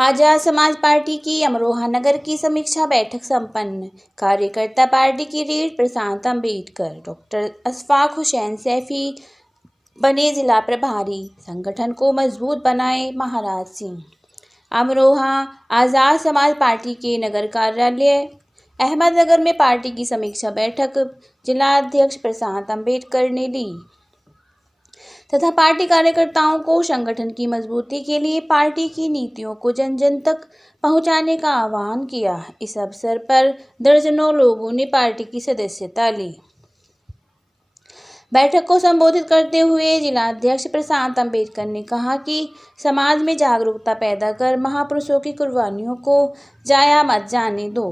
Azad Samaj party की अमरोहा नगर की समीक्षा बैठक संपन्न। कार्यकर्ता पार्टी की रीढ़ प्रशांत अम्बेडकर। डॉक्टर अशफाक हुसैन सैफी बने जिला प्रभारी। संगठन को मजबूत बनाए महाराज सिंह। अमरोहा आजाद समाज पार्टी के नगर कार्यालय अहमदनगर में पार्टी की समीक्षा बैठक जिलाध्यक्ष प्रशांत अम्बेडकर ने ली तथा पार्टी कार्यकर्ताओं को संगठन की मजबूती के लिए पार्टी की नीतियों को जन जन तक पहुंचाने का आह्वान किया। इस अवसर पर दर्जनों लोगों ने पार्टी की सदस्यता ली। बैठक को संबोधित करते हुए जिलाध्यक्ष प्रशांत अम्बेडकर ने कहा कि समाज में जागरूकता पैदा कर महापुरुषों की कुर्बानियों को जाया मत जाने दो।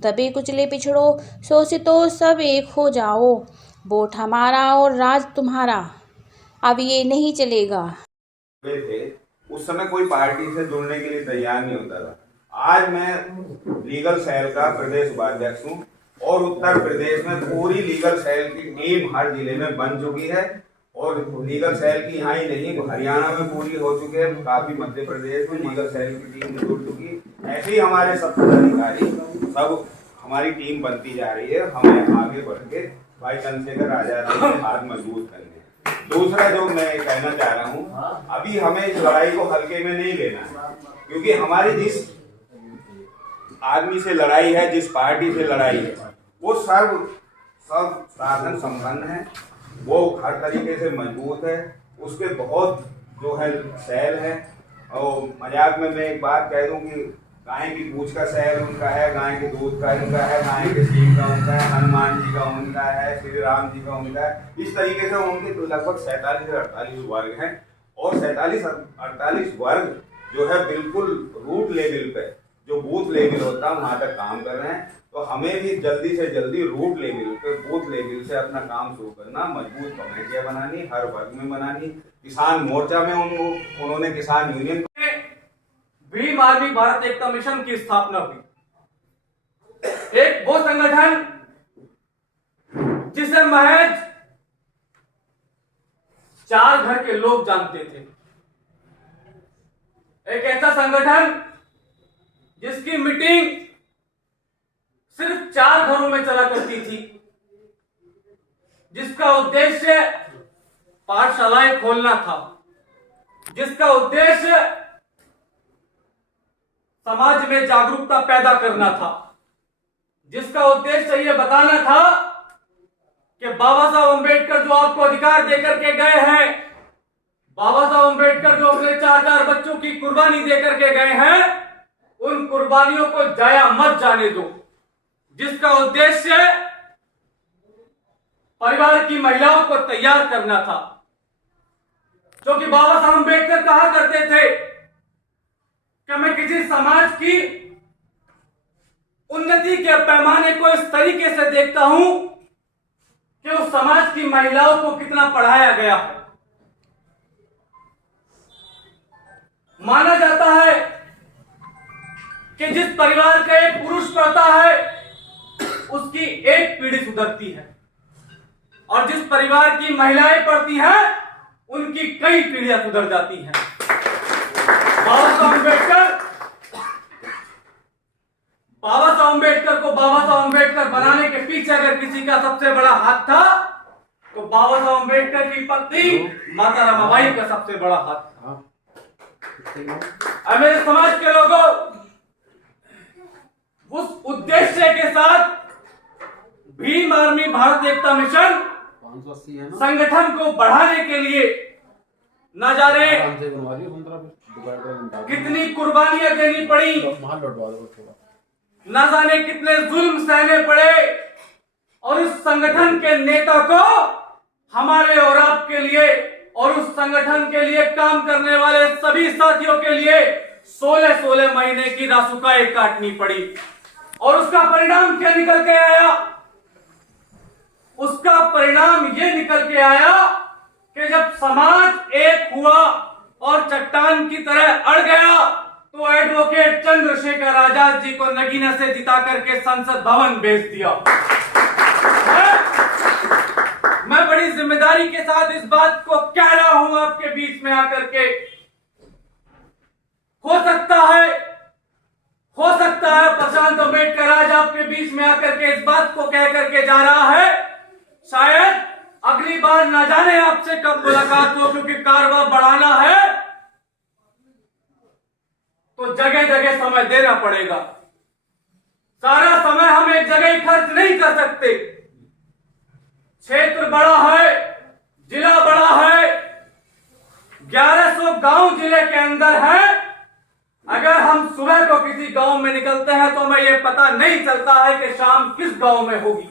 दबे कुचले पिछड़ों शोषितों सब एक हो जाओ। वोट हमारा और राज तुम्हारा। अब ये नहीं चलेगा। थे उस समय कोई पार्टी से जुड़ने के लिए तैयार नहीं होता था। आज मैं लीगल सेल का प्रदेश उपाध्यक्ष हूँ और उत्तर प्रदेश में पूरी लीगल सेल की टीम हर जिले में बन चुकी है और लीगल सेल की यहाँ ही नहीं हरियाणा में पूरी हो चुकी है। काफी मध्य प्रदेश में लीगल सेल की टीम जुड़ चुकी। ऐसे ही हमारे सब पदाधिकारी सब हमारी टीम बनती जा रही है। हमें आगे बढ़ के भाई चंद्रशेखर आजाद के हाथ मजबूत करने। दूसरा जो मैं कहना चाह रहा हूँ, अभी हमें इस लड़ाई को हल्के में नहीं लेना है, क्योंकि हमारी जिस आदमी से लड़ाई है, जिस पार्टी से लड़ाई है, वो सब साधन संपन्न है, वो हर तरीके से मजबूत है। उसके बहुत जो है सेल है। और मजाक में मैं एक बात कह दूं कि गाय की पूंछ का सेल उनका है, गाय के दूध का उनका है, गाय के सींग का उनका है, हनुमान जी का उनका है, श्री राम जी का उनका है। इस तरीके से उनके तो लगभग 47 से 48 वर्ग हैं और 47-48 वर्ग जो है बिल्कुल रूट लेवल पे, जो बूथ लेवल होता है वहां तक काम कर रहे हैं। तो हमें भी जल्दी से जल्दी रूट लेवल पे, बूथ लेवल से अपना काम शुरू करना, मजबूत कमेटियां बनानी, हर वर्ग में बनानी। किसान मोर्चा में उन्होंने किसान यूनियन भीम आर्मी भारत एकता मिशन की स्थापना हुई। एक वो संगठन जिसे महज 4 घर के लोग जानते थे। एक ऐसा संगठन जिसकी मीटिंग सिर्फ 4 घरों में चला करती थी, जिसका उद्देश्य पाठशालाएं खोलना था, जिसका उद्देश्य समाज में जागरूकता पैदा करना था, जिसका उद्देश्य यह बताना था कि बाबा साहब अम्बेडकर जो आपको अधिकार देकर के गए हैं, बाबा साहब अम्बेडकर जो अपने 4 बच्चों की कुर्बानी देकर के गए हैं, उन कुर्बानियों को जाया मत जाने दो। जिसका उद्देश्य परिवार की महिलाओं को तैयार करना था, जो कि बाबा साहब अम्बेडकर कहा करते थे कि मैं किसी समाज की उन्नति के पैमाने को इस तरीके से देखता हूं कि उस समाज की महिलाओं को कितना पढ़ाया गया है। माना जाता है कि जिस परिवार का एक पुरुष पढ़ता है उसकी एक पीढ़ी सुधरती है और जिस परिवार की महिलाएं पढ़ती हैं उनकी कई पीढ़ियां सुधर जाती हैं। बाबा साहब अम्बेडकर को बाबा साहब अम्बेडकर बनाने के पीछे अगर किसी का सबसे बड़ा हाथ था तो बाबा साहब अम्बेडकर की पत्नी माता रमाबाई का सबसे बड़ा हाथ था। मेरे समाज के लोगों, उस उद्देश्य के साथ भीम आर्मी भारत एकता मिशन संगठन को बढ़ाने के लिए न जाने कितनी कुर्बानियां देनी पड़ी, न जाने कितने जुल्म सहने पड़े, और उस संगठन के नेता को हमारे और आपके लिए और उस संगठन के लिए काम करने वाले सभी साथियों के लिए 16 महीने की रासुकाएं काटनी पड़ी। और उसका परिणाम क्या निकल के आया? उसका परिणाम ये निकल के आया कि जब समाज एक हुआ और चट्टान की तरह अड़ गया तो एडवोकेट चंद्रशेखर आजाद जी को नगीना से जिता करके संसद भवन भेज दिया। मैं बड़ी जिम्मेदारी के साथ इस बात को कह रहा हूं आपके बीच में आकर के। हो सकता है प्रशांत अम्बेडकर आज आपके बीच में आकर के इस बात को कह करके जा रहा है, शायद अगली बार ना जाने आपसे कब मुलाकात हो, क्योंकि कारवां बढ़ाना है तो जगह जगह समय देना पड़ेगा। सारा समय हम एक जगह ही खर्च नहीं कर सकते। क्षेत्र बड़ा है, जिला बड़ा है, 1100 गांव जिले के अंदर है। अगर हम सुबह को किसी गांव में निकलते हैं तो हमें यह पता नहीं चलता है कि शाम किस गांव में होगी।